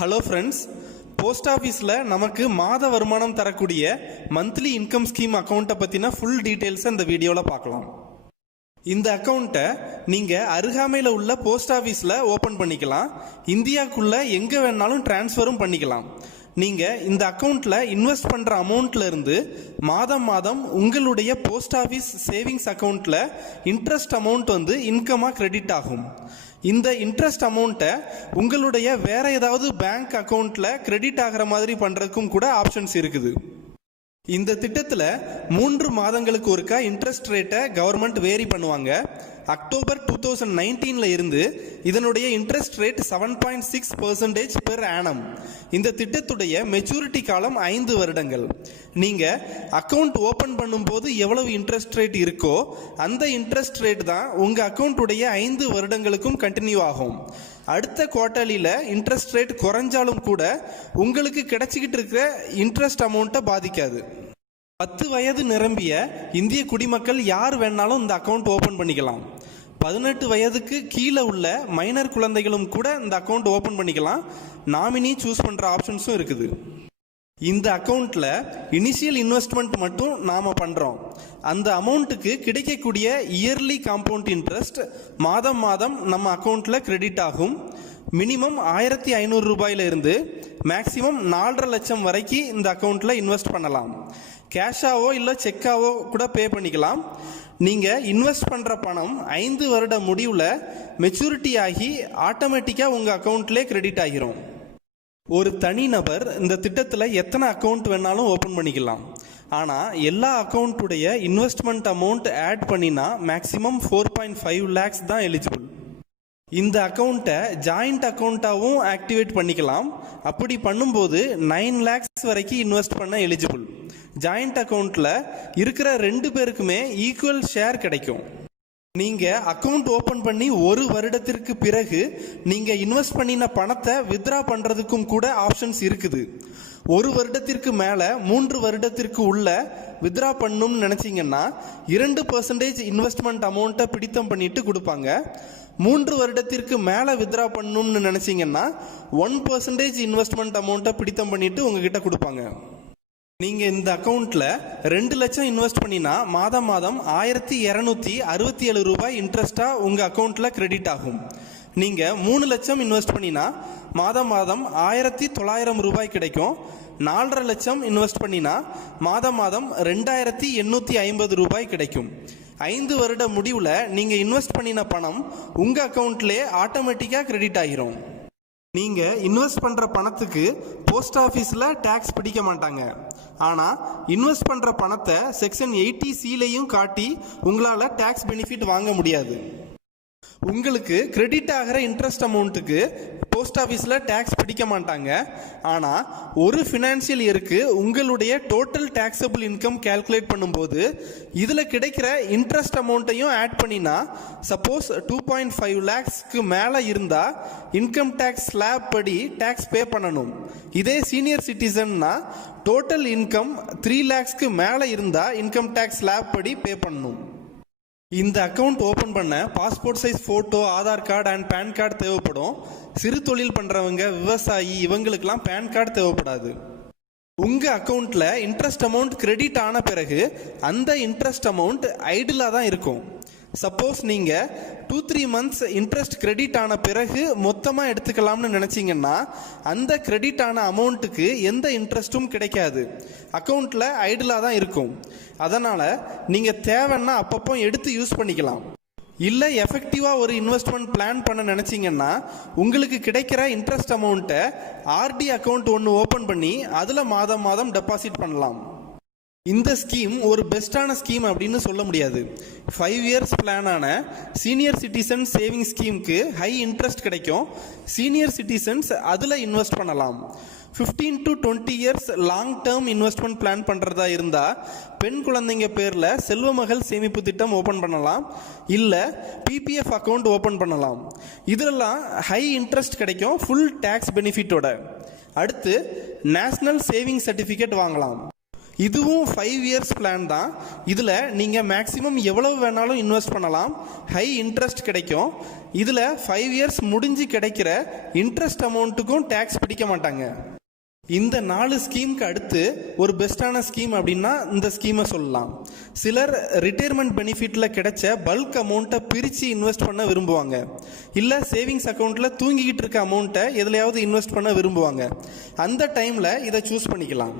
Hello friends, post ஆஃபீஸில் நமக்கு மாத வருமானம் தரக்கூடிய மந்த்லி இன்கம் ஸ்கீம் அக்கௌண்ட்டை பற்றின ஃபுல் டீட்டெயில்ஸை இந்த வீடியோவில் பார்க்கலாம். இந்த அக்கௌண்ட்டை நீங்கள் அருகாமையில் உள்ள போஸ்ட் ஆஃபீஸில் ஓப்பன் பண்ணிக்கலாம். இந்தியாவுக்குள்ளே எங்கே வேணாலும் டிரான்ஸ்ஃபரும் பண்ணிக்கலாம். நீங்கள் இந்த அக்கௌண்ட்டில் இன்வெஸ்ட் பண்ணுற அமௌண்ட்லேருந்து மாதம் மாதம் உங்களுடைய போஸ்ட் ஆஃபீஸ் சேவிங்ஸ் அக்கௌண்ட்டில் இன்ட்ரெஸ்ட் அமௌண்ட் இன்கமாக கிரெடிட் ஆகும். இந்த இன்ட்ரெஸ்ட் அமௌண்ட்டை உங்களுடைய வேற ஏதாவது பேங்க் அக்கௌண்ட்டில் கிரெடிட் ஆகிற மாதிரி பண்ணுறதுக்கும் கூட ஆப்ஷன்ஸ் இருக்குது. இந்த திட்டத்தில் 3 மாதங்களுக்கு ஒருக்கா இன்ட்ரெஸ்ட் ரேட்டை கவர்மெண்ட் வேரி பண்ணுவாங்க. அக்டோபர் 2019 இருந்து இதனுடைய இன்ட்ரெஸ்ட் ரேட் 7.6% பெர் ஆனம். இந்த திட்டத்துடைய மெச்சூரிட்டி காலம் 5 வருடங்கள். நீங்கள் அக்கௌண்ட் ஓப்பன் பண்ணும்போது எவ்வளவு இன்ட்ரெஸ்ட் ரேட் இருக்கோ அந்த இன்ட்ரெஸ்ட் ரேட் தான் உங்கள் அக்கௌண்ட்டுடைய 5 வருடங்களுக்கும் கண்டினியூ ஆகும். அடுத்த குவார்ட்டர்லியில் இன்ட்ரெஸ்ட் ரேட் குறைஞ்சாலும் கூட உங்களுக்கு கிடைச்சிக்கிட்டு இருக்கிற இன்ட்ரெஸ்ட் அமௌண்ட்டை பாதிக்காது. 10 வயது நிரம்பிய இந்திய குடிமக்கள் யார் வேணாலும் இந்த அக்கௌண்ட் ஓப்பன் பண்ணிக்கலாம். 18 வயதுக்கு கீழே உள்ள மைனர் குழந்தைகளும் கூட இந்த அக்கௌண்ட் ஓப்பன் பண்ணிக்கலாம். நாமினி சூஸ் பண்ணுற ஆப்ஷன்ஸும் இருக்குது. இந்த அக்கௌண்ட்டில் இனிஷியல் இன்வெஸ்ட்மெண்ட் மட்டும் நாம் பண்ணுறோம். அந்த அமௌண்ட்டுக்கு கிடைக்கக்கூடிய இயர்லி காம்பவுண்ட் இன்ட்ரெஸ்ட் மாதம் மாதம் நம்ம அக்கௌண்ட்டில் கிரெடிட் ஆகும். மினிமம் 1500 ரூபாயிலிருந்து மேக்ஸிமம் 4.5 லட்சம் வரைக்கும் இந்த அக்கௌண்ட்டில் இன்வெஸ்ட் பண்ணலாம். கேஷாவோ இல்லை செக்காவோ கூட பே பண்ணிக்கலாம். நீங்கள் இன்வெஸ்ட் பண்ணுற பணம் 5 வருட முடிவில் மெச்சூரிட்டி ஆகி ஆட்டோமேட்டிக்காக உங்கள் அக்கௌண்ட்லேயே கிரெடிட் ஆகிரும். ஒரு தனிநபர் இந்த திட்டத்தில் எத்தனை அக்கௌண்ட் வேணாலும் ஓப்பன் பண்ணிக்கலாம். ஆனால் எல்லா அக்கௌண்ட்டுடைய இன்வெஸ்ட்மெண்ட் அமௌண்ட் ஆட் பண்ணினா மேக்ஸிமம் 4.5 lakhs தான் எலிஜிபிள். இந்த அக்கௌண்ட்டை ஜாயிண்ட் அக்கௌண்ட்டாகவும் ஆக்டிவேட் பண்ணிக்கலாம். அப்படி பண்ணும்போது 9 lakhs வரைக்கும் இன்வெஸ்ட் பண்ண எலிஜிபிள். ஜாயிண்ட் அக்கௌண்ட்டில் இருக்கிற 2 பேருக்குமே ஈக்குவல் ஷேர் கிடைக்கும். நீங்கள் அக்கௌண்ட் ஓப்பன் பண்ணி 1 வருடத்திற்கு பிறகு நீங்கள் இன்வெஸ்ட் பண்ணின பணத்தை வித்ரா பண்ணுறதுக்கும் கூட ஆப்ஷன்ஸ் இருக்குது. 1 வருடத்திற்கு மேலே 3 வருடத்திற்கு உள்ள வித்ரா பண்ணணும்னு நினச்சிங்கன்னா 2% இன்வெஸ்ட்மெண்ட் அமௌண்ட்டை பிடித்தம் பண்ணிட்டு கொடுப்பாங்க. 3 வருடத்திற்கு மேலே வித்ரா பண்ணணும்னு நினச்சிங்கன்னா 1% இன்வெஸ்ட்மெண்ட் அமௌண்ட்டை பிடித்தம் பண்ணிட்டு உங்ககிட்ட கொடுப்பாங்க. நீங்கள் இந்த அக்கௌண்ட்டில் 2 லட்சம் இன்வெஸ்ட் பண்ணினா மாதம் மாதம் 1267 ரூபாய் இன்ட்ரெஸ்ட்டாக உங்கள் அக்கௌண்ட்டில் கிரெடிட் ஆகும். நீங்கள் 3 லட்சம் இன்வெஸ்ட் பண்ணினா மாதம் மாதம் 1900 ரூபாய் கிடைக்கும். 4.5 லட்சம் இன்வெஸ்ட் பண்ணினா மாதம் மாதம் 2850 ரூபாய் கிடைக்கும். 5 வருட முடிவில் நீங்கள் இன்வெஸ்ட் பண்ணின பணம் உங்கள் அக்கௌண்ட்லேயே ஆட்டோமேட்டிக்காக கிரெடிட் ஆகிரும். நீங்கள் இன்வெஸ்ட் பண்ணுற பணத்துக்கு போஸ்ட் ஆஃபீஸில் டேக்ஸ் பிடிக்க மாட்டாங்க. ஆனால் இன்வெஸ்ட் பண்ணுற பணத்தை செக்ஷன் 80C காட்டி உங்களால் டேக்ஸ் பெனிஃபிட் வாங்க முடியாது. உங்களுக்கு கிரெடிட் ஆகிற இன்ட்ரெஸ்ட் அமௌண்ட்டுக்கு போஸ்ட் ஆஃபீஸில் டேக்ஸ் பிடிக்க மாட்டாங்க. ஆனால் ஒரு ஃபினான்ஷியல் இயருக்கு உங்களுடைய டோட்டல் டேக்ஸபிள் இன்கம் கேல்குலேட் பண்ணும்போது இதில் கிடைக்கிற இன்ட்ரெஸ்ட் அமௌண்ட்டையும் ஆட் பண்ணினா சப்போஸ் 2.5 lakhsக்கு மேலே இருந்தால் இன்கம் டேக்ஸ் ஸ்லாப் படி டேக்ஸ் பே பண்ணணும். இதே சீனியர் சிட்டிசன்னா டோட்டல் இன்கம் 3 lakhsக்கு மேலே இருந்தால் இன்கம் டேக்ஸ் ஸ்லாப் படி பே பண்ணணும். இந்த அக்கௌண்ட் ஓப்பன் பண்ண passport size photo, Aadhaar card and PAN card தேவைப்படும். சிறு தொழில் பண்ணுறவங்க, விவசாயி இவங்களுக்கெல்லாம் பேன் கார்டு தேவைப்படாது. உங்கள் அக்கௌண்ட்டில் இன்ட்ரெஸ்ட் அமௌண்ட் கிரெடிட் ஆன பிறகு அந்த இன்ட்ரெஸ்ட் அமௌண்ட் ஐடிலாக தான் இருக்கும். சப்போஸ் நீங்கள் 2-3 months இன்ட்ரெஸ்ட் கிரெடிட் ஆன பிறகு மொத்தமாக எடுத்துக்கலாம்னு நினச்சிங்கன்னா அந்த கிரெடிட் ஆன அமௌண்ட்டுக்கு எந்த இன்ட்ரெஸ்ட்டும் கிடைக்காது. அக்கௌண்ட்டில் ஐடிலாக தான் இருக்கும். அதனால் நீங்கள் தேவைன்னா அப்பப்போ எடுத்து யூஸ் பண்ணிக்கலாம். இல்லை எஃபெக்டிவாக ஒரு இன்வெஸ்ட்மெண்ட் பிளான் பண்ண நினச்சிங்கன்னா உங்களுக்கு கிடைக்கிற இன்ட்ரெஸ்ட் அமௌண்ட்டை ஆர்டி அக்கௌண்ட் ஒன்று ஓப்பன் பண்ணி அதில் மாதம் மாதம் டெபாசிட் பண்ணலாம். இந்த ஸ்கீம் ஒரு பெஸ்ட்டான ஸ்கீம் அப்படின்னு சொல்ல முடியாது. 5 years பிளானான சீனியர் சிட்டிசன் சேவிங் ஸ்கீமுக்கு ஹை இன்ட்ரெஸ்ட் கிடைக்கும். சீனியர் சிட்டிசன்ஸ் அதில் இன்வெஸ்ட் பண்ணலாம். 15 to 20 years long term investment plan பண்ணுறதா இருந்தால் பெண் குழந்தைங்க பேரில் செல்வமகள் சேமிப்பு திட்டம் ஓப்பன் பண்ணலாம். இல்லை PPF அக்கௌண்ட் ஓப்பன் பண்ணலாம். இதெல்லாம் ஹை இன்ட்ரெஸ்ட் கிடைக்கும் ஃபுல் டேக்ஸ் பெனிஃபிட்டோட. அடுத்து நேஷ்னல் சேவிங் சர்டிஃபிகேட் வாங்கலாம். இதுவும் 5 இயர்ஸ் பிளான் தான். இதில் நீங்கள் மேக்ஸிமம் எவ்வளவு வேணாலும் இன்வெஸ்ட் பண்ணலாம், ஹை இன்ட்ரெஸ்ட் கிடைக்கும். இதில் 5 இயர்ஸ் முடிஞ்சு கிடைக்கிற இன்ட்ரெஸ்ட் அமௌண்ட்டுக்கும் டேக்ஸ் பிடிக்க மாட்டாங்க. இந்த 4 ஸ்கீமுக்கு அடுத்து ஒரு பெஸ்ட்டான ஸ்கீம் அப்படின்னா இந்த ஸ்கீமை சொல்லலாம். சிலர் ரிட்டையர்மெண்ட் பெனிஃபிட்டில் கிடைச்ச பல்க் அமௌண்ட்டை பிரித்து இன்வெஸ்ட் பண்ண விரும்புவாங்க. இல்லை சேவிங்ஸ் அக்கௌண்ட்டில் தூங்கிக்கிட்டு இருக்க அமௌண்ட்டை எதுலையாவது இன்வெஸ்ட் பண்ண விரும்புவாங்க. அந்த டைமில் இதை சூஸ் பண்ணிக்கலாம்.